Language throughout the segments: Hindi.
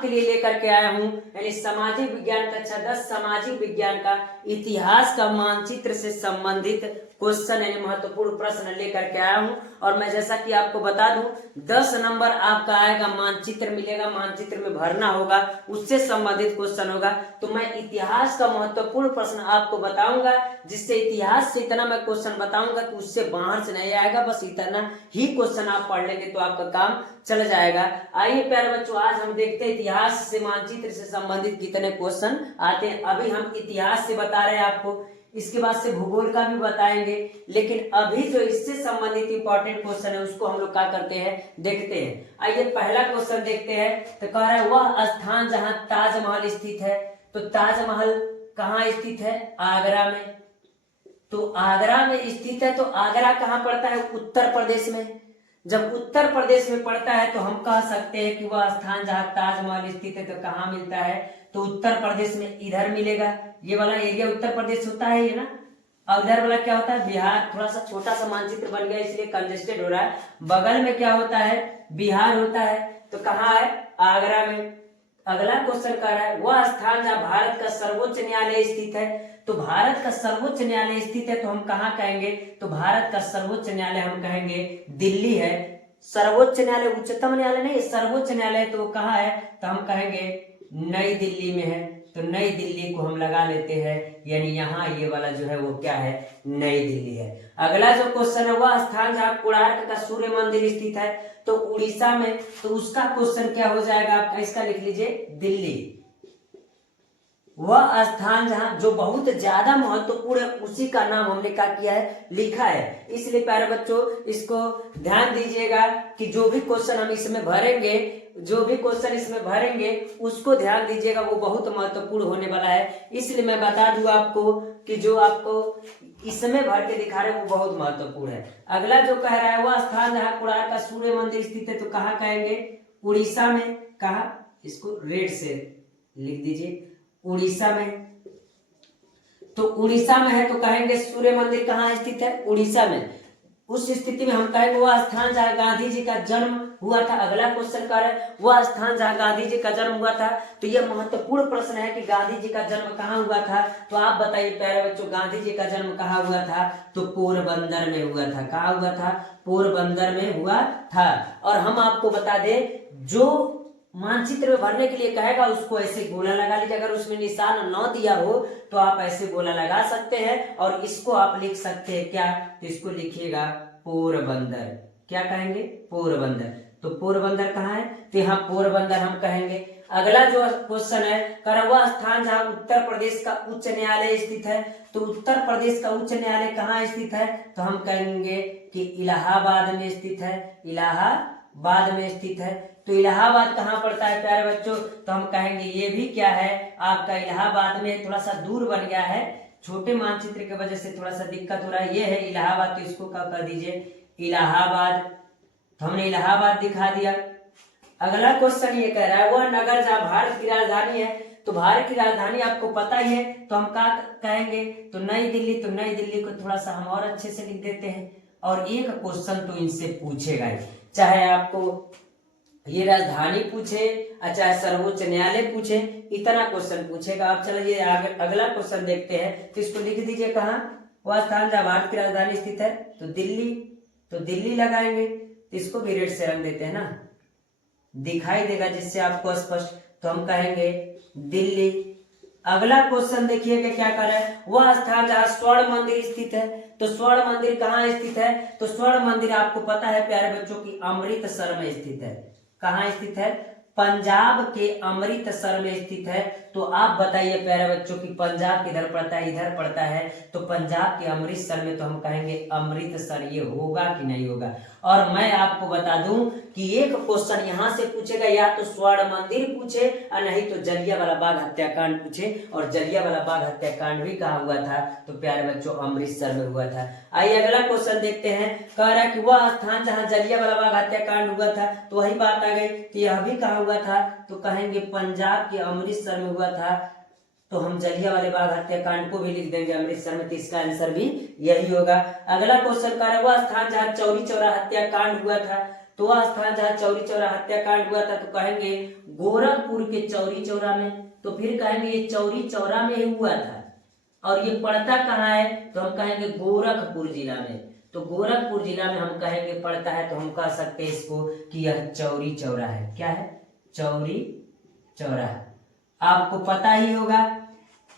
आपके लिए लेकर के आया हूं, यानी सामाजिक विज्ञान कक्षा 10 सामाजिक विज्ञान का इतिहास का मानचित्र से संबंधित क्वेश्चन यानी महत्वपूर्ण प्रश्न लेकर के आया हूं। और मैं जैसा कि आपको बता दूं 10 नंबर आपका आएगा, मानचित्र मिलेगा, मानचित्र में भरना होगा, उससे संबंधित क्वेश्चन होगा। तो मैं इतिहास का महत्वपूर्ण प्रश्न आपको बताऊंगा, जिससे इतिहास से इतना मैं क्वेश्चन बताऊंगा कि उससे बाहर से नहीं आएगा, बस इतना ही क्वेश्चन आप पढ़ लेंगे तो आपका काम चल जाएगा। आइए प्यारे बच्चों, आज हम देखते हैं इतिहास से मानचित्र से संबंधित कितने क्वेश्चन आते हैं। अभी हम इतिहास से बता रहे हैं आपको, इसके बाद से भूगोल का भी बताएंगे, लेकिन अभी जो इससे संबंधित इंपॉर्टेंट क्वेश्चन है उसको हम लोग क्या करते हैं, देखते हैं। आइए पहला क्वेश्चन देखते हैं। तो कह रहा है वह स्थान जहां ताजमहल स्थित है। तो ताजमहल कहाँ स्थित है? आगरा में। तो आगरा में स्थित है, तो आगरा कहाँ पड़ता है? उत्तर प्रदेश में। जब उत्तर प्रदेश में पड़ता है तो हम कह सकते हैं कि वह स्थान जहां ताजमहल स्थित है तो कहाँ मिलता है? तो उत्तर प्रदेश में इधर मिलेगा। ये वाला एरिया उत्तर प्रदेश होता है ये ना, और इधर वाला क्या होता है? बिहार। थोड़ा सा छोटा सा मानचित्र बन गया इसलिए कंजेस्टेड हो रहा है। बगल में क्या होता है? बिहार होता है। तो कहाँ है? आगरा में। अगला क्वेश्चन कर रहा है वह स्थान जहाँ भारत का सर्वोच्च न्यायालय स्थित है। तो भारत का सर्वोच्च न्यायालय स्थित है तो हम कहाँ कहेंगे? तो भारत का सर्वोच्च न्यायालय हम कहेंगे दिल्ली है। सर्वोच्च न्यायालय उच्चतम न्यायालय नहीं, सर्वोच्च न्यायालय तो कहाँ है? तो हम कहेंगे नई दिल्ली में है। तो नई दिल्ली को हम लगा लेते हैं, यानी यहाँ ये वाला जो है वो क्या है? नई दिल्ली है। अगला जो क्वेश्चन है वह स्थान जहाँ कोणार्क का सूर्य मंदिर स्थित है। तो उड़ीसा में। तो उसका क्वेश्चन क्या हो जाएगा आपका? इसका लिख लीजिए दिल्ली। वह स्थान जहां जो बहुत ज्यादा महत्वपूर्ण है उसी का नाम हमने क्या किया है? लिखा है। इसलिए प्यारे बच्चों इसको ध्यान दीजिएगा कि जो भी क्वेश्चन हम इसमें भरेंगे, जो भी क्वेश्चन इसमें भरेंगे उसको ध्यान दीजिएगा, वो बहुत महत्वपूर्ण होने वाला है। इसलिए मैं बता दूं आपको कि जो आपको इसमें भर के दिखा रहे हैं वो बहुत महत्वपूर्ण है। अगला जो कह रहा है वह स्थान जहाँ कोणार्क का सूर्य मंदिर स्थित है तो कहाँ कहेंगे? उड़ीसा में। कहा? इसको रेड से लिख दीजिए, उड़ीसा में। तो उड़ीसा में है तो कहेंगे सूर्य मंदिर कहाँ स्थित है? उड़ीसा में। उस स्थिति में हम कहेंगे वह स्थान जहाँ गांधी जी का जन्म हुआ था। अगला क्वेश्चन कर रहे हैं वह स्थान जहाँ गांधी जी का जन्म हुआ था। तो यह महत्वपूर्ण प्रश्न है कि गांधी जी का जन्म कहाँ हुआ था। तो आप बताइए प्यारे बच्चों, गांधी जी का जन्म कहाँ हुआ था? तो पोरबंदर में हुआ था। कहाँ हुआ था? पोरबंदर में हुआ था। और हम आपको बता दें जो मानचित्र में भरने के लिए कहेगा उसको ऐसे गोला लगा लीजिए। अगर उसमें निशान न दिया हो तो आप ऐसे गोला लगा सकते हैं और इसको आप लिख सकते हैं क्या? तो इसको लिखिएगा पोरबंदर। क्या कहेंगे? पोरबंदर। तो पोरबंदर कहाँ है? तो यहाँ पोरबंदर हम कहेंगे। अगला जो क्वेश्चन है कर वह स्थान जहाँ उत्तर प्रदेश का उच्च न्यायालय स्थित है। तो उत्तर प्रदेश का उच्च न्यायालय कहाँ स्थित है? तो हम कहेंगे कि इलाहाबाद में स्थित है। इलाहाबाद में स्थित है। तो इलाहाबाद कहाँ पड़ता है प्यारे बच्चों? तो हम कहेंगे ये भी क्या है आपका? इलाहाबाद में। थोड़ा सा दूर बन गया है, छोटे मानचित्र की वजह से थोड़ा सा दिक्कत हो रहा है। ये है इलाहाबाद, तो इसको क्या कर दीजिए? इलाहाबाद। तो हमने इलाहाबाद दिखा दिया। अगला क्वेश्चन ये कह रहा है वह नगर जहाँ भारत की राजधानी है। तो भारत की राजधानी आपको पता ही है, तो हम क्या कहेंगे? तो नई दिल्ली। तो नई दिल्ली को थोड़ा सा हम और अच्छे से लिख देते हैं। और एक क्वेश्चन तो इनसे पूछेगा ही, चाहे आपको ये राजधानी पूछे और चाहे सर्वोच्च न्यायालय पूछे, इतना क्वेश्चन पूछेगा। आप चलिए आगे अगला क्वेश्चन देखते हैं। तो इसको लिख दीजिए कहाँ? वह स्थान जहाँ भारत की राजधानी स्थित है तो दिल्ली। तो दिल्ली लगाएंगे। तो इसको भी रेड से रंग देते हैं ना, दिखाई देगा जिससे आपको स्पष्ट। तो हम कहेंगे दिल्ली। अगला क्वेश्चन देखिएगा क्या कर रहा है वह स्थान जहाँ स्वर्ण मंदिर स्थित है। तो स्वर्ण मंदिर कहाँ स्थित है? तो स्वर्ण मंदिर आपको पता है प्यारे बच्चों की अमृतसर में स्थित है। कहाँ स्थित है? पंजाब के अमृतसर में स्थित है। तो आप बताइए प्यारे बच्चों की पंजाब किधर पड़ता है? इधर पड़ता है। तो पंजाब के अमृतसर में, तो हम कहेंगे अमृतसर। ये होगा कि नहीं होगा? और मैं आपको बता दूं कि एक क्वेश्चन यहाँ से पूछेगा, या तो स्वर्ण मंदिर पूछे और नहीं तो जलियांवाला बाग हत्याकांड पूछे। और जलियांवाला बाग हत्याकांड भी कहाँ हुआ था? तो प्यारे बच्चों अमृतसर में हुआ था। आइए अगला क्वेश्चन देखते हैं। कह रहा है कि वह स्थान जहाँ जलियांवाला बाग हत्याकांड हुआ था, तो वही बात आ गई कि यह भी कहाँ हुआ था? तो कहेंगे पंजाब के अमृतसर में हुआ था। तो हम जलियांवाला बाग हत्याकांड को भी लिख देंगे अमृतसर में। तो इसका आंसर भी यही होगा। अगला क्वेश्चन कर रहा है वह स्थान जहाँ चौरी चौरा हत्याकांड हुआ था। तो वह स्थान जहाँ चौरी चौरा हत्याकांड हुआ था तो कहेंगे गोरखपुर के चौरी चौरा में। तो फिर कहेंगे ये चौरी चौरा में ही हुआ था और ये पड़ता कहाँ है, तो हम कहेंगे गोरखपुर जिला में। तो गोरखपुर जिला में हम कहेंगे पड़ता है, तो हम कह सकते हैं इसको कि यह चौरी चौरा है। क्या है? चौरी चौरा। आपको पता ही होगा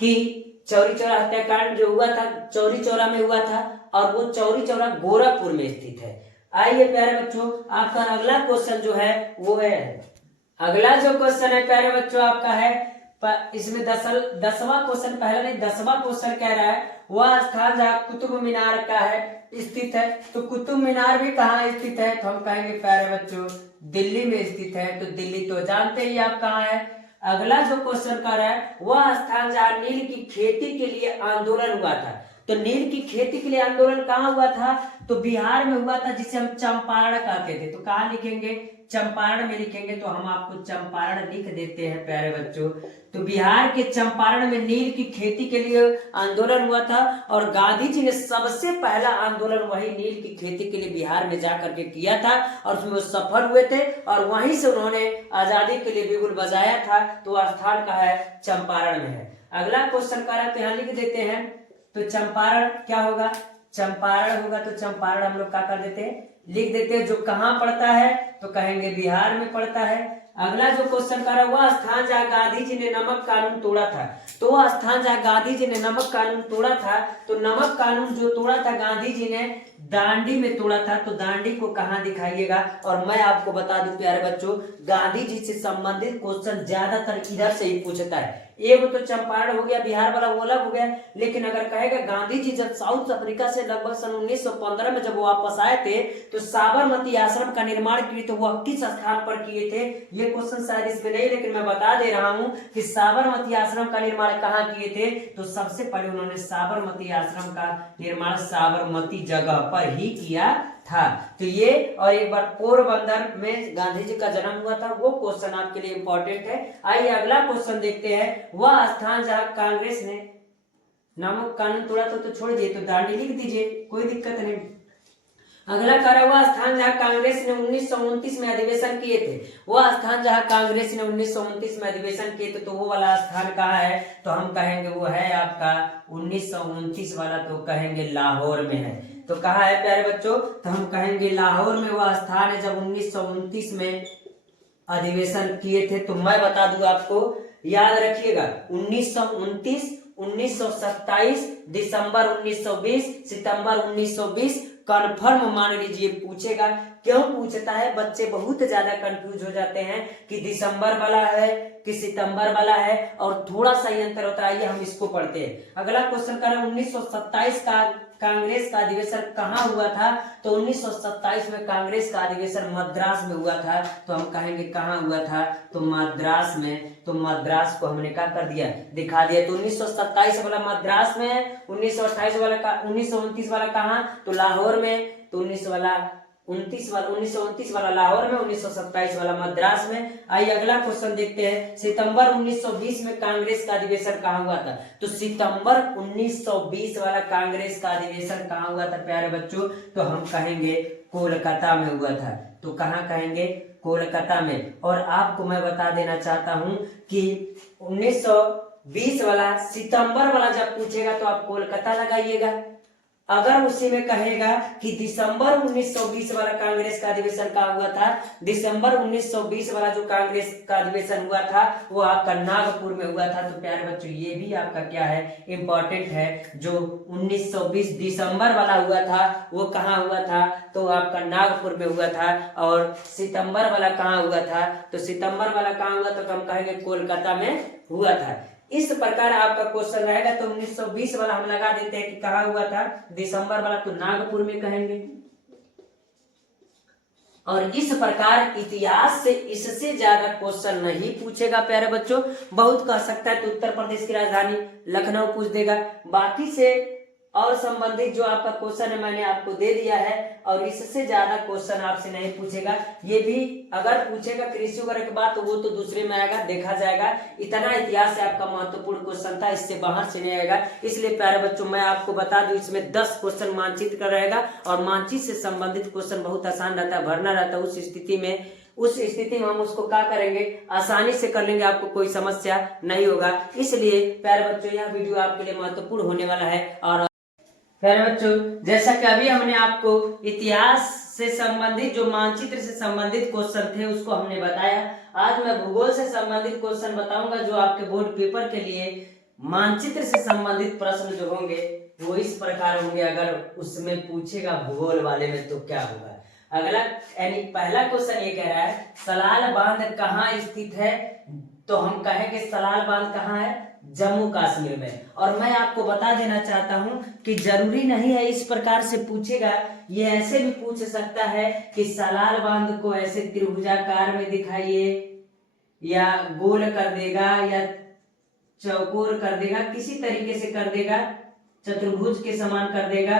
कि चौरी चौरा हत्याकांड जो हुआ था चौरी चौरा में हुआ था और वो चौरी चौरा गोरखपुर में स्थित है। आइए प्यारे बच्चों, आपका अगला क्वेश्चन जो है वो है, अगला जो क्वेश्चन है प्यारे बच्चों आपका है, इसमें 10वां क्वेश्चन, पहला नहीं 10वां क्वेश्चन कह रहा है वह स्थान जहाँ कुतुब मीनार का है स्थित है। तो कुतुब मीनार भी कहाँ स्थित है, तो हम कहेंगे प्यारे बच्चों दिल्ली में स्थित है। तो दिल्ली तो जानते ही आप कहाँ है। अगला जो क्वेश्चन कर रहा है वह स्थान जहाँ नील की खेती के लिए आंदोलन हुआ था। तो नील की खेती के लिए आंदोलन कहाँ हुआ था, तो बिहार में हुआ था, जिसे हम चंपारण कहते थे। तो कहाँ लिखेंगे, चंपारण में लिखेंगे। तो हम आपको चंपारण लिख देते हैं प्यारे बच्चों। तो बिहार के चंपारण में नील की खेती के लिए आंदोलन हुआ था और गांधी जी ने सबसे पहला आंदोलन वही नील की खेती के लिए बिहार में जाकर के किया था और उसमें वो सफल हुए थे और वहीं से उन्होंने आजादी के लिए बिगुल बजाया था। तो स्थान कहाँ है, चंपारण में है। अगला क्वेश्चन का है तो यहाँ लिख देते हैं। तो चंपारण क्या होगा, चंपारण होगा। तो चंपारण हम लोग क्या कर देते हैं, लिख देते हैं। जो कहाँ पड़ता है, तो कहेंगे बिहार में पड़ता है। अगला जो क्वेश्चन कर रहा है वह स्थान जहाँ गांधी जी ने नमक कानून तोड़ा था। तो वह स्थान जहाँ गांधी जी ने नमक कानून तोड़ा था, तो नमक कानून जो तोड़ा था गांधी जी ने दांडी में तोड़ा था। तो दांडी को कहाँ दिखाइएगा। और मैं आपको बता दूं प्यारे बच्चों, गांधी जी से संबंधित क्वेश्चन ज्यादातर इधर से ही पूछता है। एक तो चंपारण हो गया, बिहार वाला वो अलग हो गया। लेकिन अगर कहेगा गांधी जी जब साउथ अफ्रीका से लगभग सन 1915 में जब वो वापस आए थे तो साबरमती आश्रम का निर्माण किए, तो वह किस स्थान पर किए थे। ये क्वेश्चन शायद इसमें नहीं, लेकिन मैं बता दे रहा हूं कि साबरमती आश्रम का निर्माण कहाँ किए थे। तो सबसे पहले उन्होंने साबरमती आश्रम का निर्माण साबरमती जगह पर ही किया था। तो ये और एक बार पोरबंदर में गांधी जी का जन्म हुआ था, वो क्वेश्चन आपके लिए इंपॉर्टेंट है। आइए अगला क्वेश्चन देखते हैं। वह स्थान जहां कांग्रेस ने नमक कानून तोड़ा था, तो छोड़ दिए, तो दांडी लिख दीजिए, कोई दिक्कत नहीं। अगला करा हुआ स्थान जहां कांग्रेस ने 1929 में अधिवेशन किए थे, वह स्थान जहां कांग्रेस ने 1929 में अधिवेशन किए थे, तो वो वाला स्थान कहाँ है, तो हम कहेंगे वो है आपका 1929 वाला, तो कहेंगे लाहौर में है। तो कहाँ है प्यारे बच्चों, तो हम कहेंगे लाहौर में वह स्थान है जब 1929 में अधिवेशन किए थे। तो मैं बता दूं आपको, याद रखिएगा 1929, 1927, दिसंबर 1920, सितंबर 1920 कन्फर्म मान लीजिए पूछेगा। क्यों पूछता है, बच्चे बहुत ज्यादा कंफ्यूज हो जाते हैं कि दिसंबर वाला है कि सितंबर वाला है और थोड़ा सा ही अंतर होता है। ये हम इसको पढ़ते हैं। अगला क्वेश्चन कर 1927 का कांग्रेस का अधिवेशन कहाँ हुआ था, तो 1927 में कांग्रेस का अधिवेशन मद्रास में हुआ था। तो हम कहेंगे कहाँ हुआ था, तो मद्रास में। तो मद्रास को हमने क्या कर दिया, दिखा दिया। तो 1927 वाला मद्रास में, 1928 वाला 1929 वाला कहाँ, तो लाहौर में। तो 1929 वाला लाहौर में, 1927 वाला मद्रास में। आइए अगला क्वेश्चन देखते हैं। सितंबर 1920 में कांग्रेस का अधिवेशन कहाँ हुआ था, तो सितंबर 1920 वाला कांग्रेस का अधिवेशन कहाँ हुआ था प्यारे बच्चों, तो हम कहेंगे कोलकाता में हुआ था। तो कहाँ कहेंगे, कोलकाता में। और आपको मैं बता देना चाहता हूं कि 1920 वाला सितंबर वाला जब पूछेगा तो आप कोलकाता लगाइएगा। अगर उसी में कहेगा कि दिसंबर 1920 वाला कांग्रेस का अधिवेशन कहाँ हुआ था, दिसंबर 1920 वाला जो कांग्रेस का अधिवेशन हुआ था वो आपका नागपुर में हुआ था। तो प्यारे बच्चों ये भी आपका क्या है, इंपॉर्टेंट है। जो 1920 दिसंबर वाला हुआ था वो कहाँ हुआ था, तो आपका नागपुर में हुआ था। और सितंबर वाला कहाँ हुआ था, तो सितंबर वाला कहाँ हुआ था, तो हम कहेंगे कोलकाता में हुआ था। इस प्रकार आपका क्वेश्चन रहेगा। तो 1920 वाला हम लगा देते हैं कि कहाँ हुआ था, दिसंबर वाला तो नागपुर में कहेंगे। और इस प्रकार इतिहास से इससे ज्यादा क्वेश्चन नहीं पूछेगा प्यारे बच्चों। बहुत कह सकता है तो उत्तर प्रदेश की राजधानी लखनऊ पूछ देगा, बाकी से और संबंधित जो आपका क्वेश्चन है मैंने आपको दे दिया है, और इससे ज्यादा क्वेश्चन आपसे नहीं पूछेगा। ये भी अगर पूछेगा कृषि वगैरह की बात तो वो तो दूसरे में आएगा, देखा जाएगा। इतना इतिहास से आपका महत्वपूर्ण क्वेश्चन था, इससे बाहर से नहीं आएगा। इसलिए प्यारे बच्चों मैं आपको बता दूं इसमें 10 क्वेश्चन मानचित्र का रहेगा, और मानचित्र से संबंधित क्वेश्चन बहुत आसान रहता है, भरना रहता है। उस स्थिति में हम उसको क्या करेंगे, आसानी से कर लेंगे, आपको कोई समस्या नहीं होगा। इसलिए प्यारे बच्चों यह वीडियो आपके लिए महत्वपूर्ण होने वाला है। और प्यारे बच्चों जैसा कि अभी हमने आपको इतिहास से संबंधित जो मानचित्र से संबंधित क्वेश्चन थे उसको हमने बताया, आज मैं भूगोल से संबंधित क्वेश्चन बताऊंगा जो आपके बोर्ड पेपर के लिए मानचित्र से संबंधित प्रश्न जो होंगे वो इस प्रकार होंगे। अगर उसमें पूछेगा भूगोल वाले में तो क्या होगा। अगला यानी पहला क्वेश्चन ये कह रहा है सलाल बांध कहाँ स्थित है, तो हम कहेंगे सलाल बांध कहाँ है, जम्मू कश्मीर में। और मैं आपको बता देना चाहता हूं कि जरूरी नहीं है इस प्रकार से पूछेगा, ये ऐसे भी पूछ सकता है कि सलाल बांध को ऐसे त्रिभुजाकार में दिखाइए, या गोल कर देगा, या चौकोर कर देगा, किसी तरीके से कर देगा, चतुर्भुज के समान कर देगा,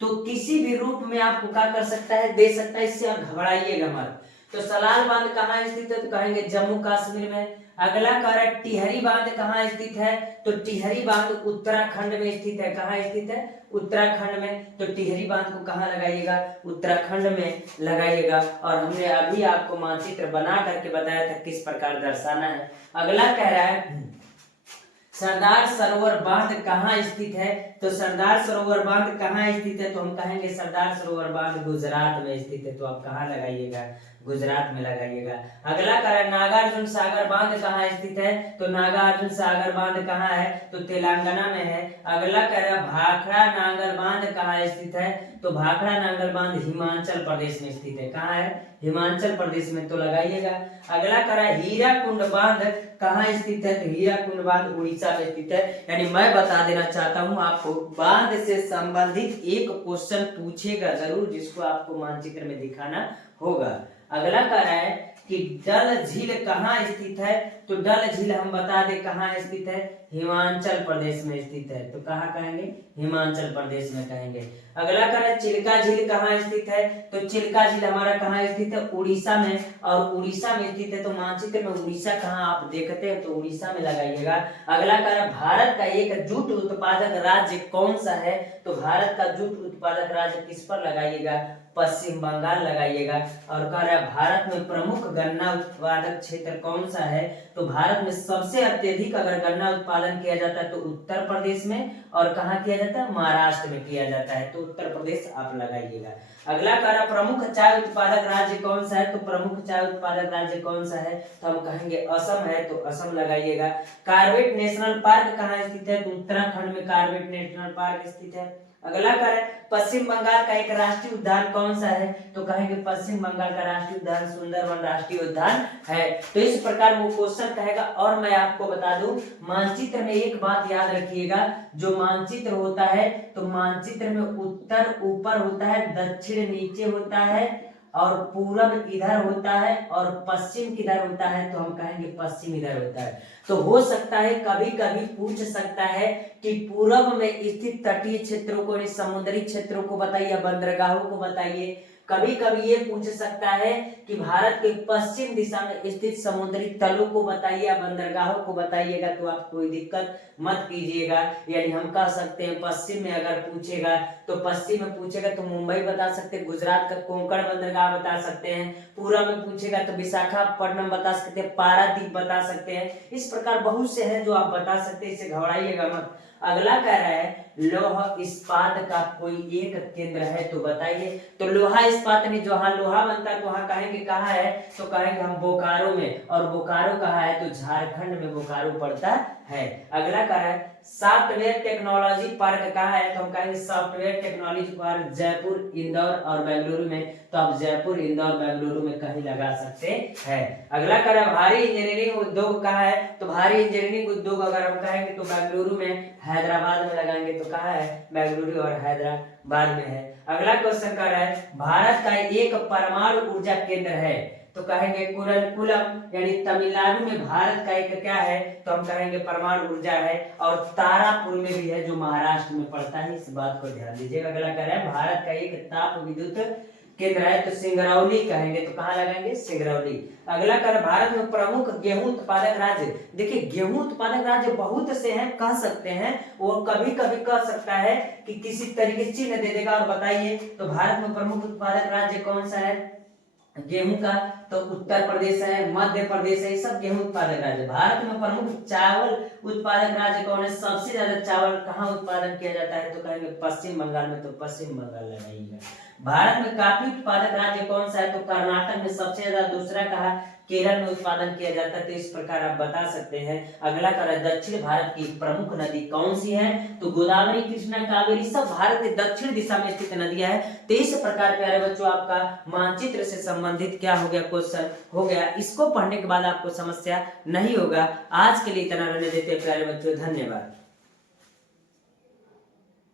तो किसी भी रूप में आपको क्या कर सकता है, दे सकता है। इससे आप घबराइएगा मत। तो सलाल बांध कहाँ स्थित है, तो कहेंगे जम्मू कश्मीर में। अगला कह रहा है टिहरी बांध कहाँ स्थित है, तो टिहरी बांध उत्तराखंड में स्थित है। कहाँ स्थित है, उत्तराखंड में। तो टिहरी बांध को कहाँ लगाइएगा, उत्तराखंड में लगाइएगा। और हमने अभी आपको मानचित्र बना करके बताया था किस प्रकार दर्शाना है। अगला कह रहा है सरदार सरोवर बांध कहाँ स्थित है, तो सरदार सरोवर बांध कहाँ स्थित है, तो हम कहेंगे सरदार सरोवर बांध गुजरात में स्थित है। तो आप कहाँ लगाइएगा, गुजरात में लगाइएगा। अगला कह रहा है नागार्जुन सागर बांध कहाँ स्थित है, तो नागार्जुन सागर बांध कहाँ है, तो तेलंगाना में है। अगला कह रहा है भाखड़ा नांगल बांध कहाँ स्थित है, तो भाखड़ा नांगल बांध हिमाचल प्रदेश में स्थित है। कहाँ है, हिमाचल प्रदेश में, तो लगाइएगा। अगला कह रहा है हीराकुंड बांध कहाँ स्थित है, तो हीराकुंड बांध उड़ीसा में स्थित है। यानी मैं बता देना चाहता हूँ आपको बांध से संबंधित एक क्वेश्चन पूछेगा जरूर, जिसको आपको मानचित्र में दिखाना होगा। अगला कह रहा है कि डल झील कहाँ स्थित है, तो डल झील हम बता दें कहाँ स्थित है, हिमाचल प्रदेश में स्थित है। तो कहाँ कहेंगे, हिमाचल प्रदेश में कहेंगे। अगला कह रहा है चिल्का झील कहाँ स्थित है, तो चिल्का झील हमारा कहाँ स्थित है, उड़ीसा में। और उड़ीसा में स्थित है, तो मानचित्र में उड़ीसा कहाँ आप देखते हैं तो उड़ीसा में लगाइएगा। अगला कह रहा है भारत का एक जूट उत्पादक राज्य कौन सा है, तो भारत का जूट उत्पादक राज्य किस पर लगाइएगा, पश्चिम बंगाल लगाइएगा। और कह रहा है भारत में प्रमुख गन्ना उत्पादक क्षेत्र कौन सा है, तो भारत में सबसे अत्यधिक अगर गन्ना उत्पादन किया जाता है तो उत्तर प्रदेश में, और कहाँ किया जाता है, महाराष्ट्र में किया जाता है। तो उत्तर प्रदेश आप लगाइएगा। अगला कह रहा प्रमुख चाय उत्पादक राज्य कौन सा है, तो प्रमुख चाय उत्पादक राज्य कौन सा है, तो हम कहेंगे असम है। तो असम लगाइएगा। कार्बेट नेशनल पार्क कहाँ स्थित है, तो उत्तराखंड में कार्बेट नेशनल पार्क स्थित है। अगला कह रहा है पश्चिम बंगाल का एक राष्ट्रीय उद्यान कौन सा है, तो कहेंगे पश्चिम बंगाल का राष्ट्रीय उद्यान सुंदरवन राष्ट्रीय उद्यान है। तो इस प्रकार वो क्वेश्चन कहेगा। और मैं आपको बता दूं मानचित्र में एक बात याद रखिएगा, जो मानचित्र होता है तो मानचित्र में उत्तर ऊपर होता है, दक्षिण नीचे होता है, और पूरब इधर होता है, और पश्चिम किधर होता है, तो हम कहेंगे पश्चिम इधर होता है। तो हो सकता है कभी कभी पूछ सकता है कि पूरब में स्थित तटीय क्षेत्रों को, समुद्री क्षेत्रों को बताइए, बंदरगाहों को बताइए। कभी कभी ये पूछ सकता है कि भारत के पश्चिम दिशा में स्थित समुद्री तलों को बताइए, बंदरगाहों को बताइएगा। तो आप कोई दिक्कत मत कीजिएगा। यानी हम कह सकते हैं पश्चिम में अगर पूछेगा तो पश्चिम में पूछेगा तो मुंबई बता सकते हैं, गुजरात का कोंकण बंदरगाह बता सकते हैं। पूरब में पूछेगा तो विशाखापट्टनम बता सकते हैं, पारादीप बता सकते हैं। इस प्रकार बहुत से हैं जो आप बता सकते हैं, इससे घबराइएगा मत। अगला कह रहा है लोह इस्पात का कोई एक केंद्र है, तो बताइए। तो लोहा इस्पात नहीं, जहाँ लोहा बनता है तो वहां कहेंगे कहाँ है, तो कहेंगे हम बोकारो में। और बोकारो कहाँ है, तो झारखंड में बोकारो पड़ता है। अगला कह रहा है सॉफ्टवेयर टेक्नोलॉजी पार्क कहाँ है, तो हम कहेंगे software technology park Jaipur, Indore और बेंगलुरु में। तो आप जयपुर, इंदौर, बेंगलुरु में कहीं लगा सकते हैं। अगला कह रहा है भारी इंजीनियरिंग उद्योग कहाँ है, तो भारी इंजीनियरिंग उद्योग अगर हम कहेंगे तो बेंगलुरु में, हैदराबाद में लगाएंगे। तो कहाँ है, बेंगलुरु और हैदराबाद में है। अगला क्वेश्चन कह रहा है भारत का एक परमाणु ऊर्जा केंद्र है, तो कहेंगे कुरलकुलम, यानी तमिलनाडु में भारत का एक क्या है, तो हम कहेंगे परमाणु ऊर्जा है। और तारापुर में भी है, जो महाराष्ट्र में पड़ता है, इस बात को ध्यान दीजिएगा। अगला कह रहा है भारत का एक ताप विद्युत केंद्र है, तो सिंगरौली कहेंगे, तो कहाँ लगाएंगे, सिंगरौली। अगला कर भारत में प्रमुख गेहूं उत्पादक राज्य। देखिए गेहूं उत्पादक राज्य बहुत से हैं, कह सकते हैं, वो कभी कभी कह सकता है कि किसी तरीके से चिन्ह दे देगा और बताइए। तो भारत में प्रमुख उत्पादक राज्य कौन सा है गेहूं का, तो उत्तर प्रदेश है, मध्य प्रदेश है, ये सब गेहूं उत्पादक राज्य। भारत में प्रमुख चावल उत्पादक राज्य कौन है, सबसे ज्यादा चावल कहाँ उत्पादन किया जाता है, तो कहेंगे पश्चिम बंगाल में, तो पश्चिम बंगाल लगाइएगा। भारत में कॉफी उत्पादक राज्य कौन सा है, तो कर्नाटक में सबसे ज्यादा, दूसरा कहा केरल में उत्पादन किया जाता है। तो इस प्रकार आप बता सकते हैं। अगला कह रहा है दक्षिण भारत की प्रमुख नदी कौन सी है, तो गोदावरी, कृष्णा, कावेरी, सब भारत के दक्षिण दिशा में स्थित नदियां है। तो इस प्रकार प्यारे बच्चों आपका मानचित्र से संबंधित क्या हो गया, क्वेश्चन हो गया। इसको पढ़ने के बाद आपको समस्या नहीं होगा। आज के लिए इतना रहने देते प्यारे बच्चों, धन्यवाद।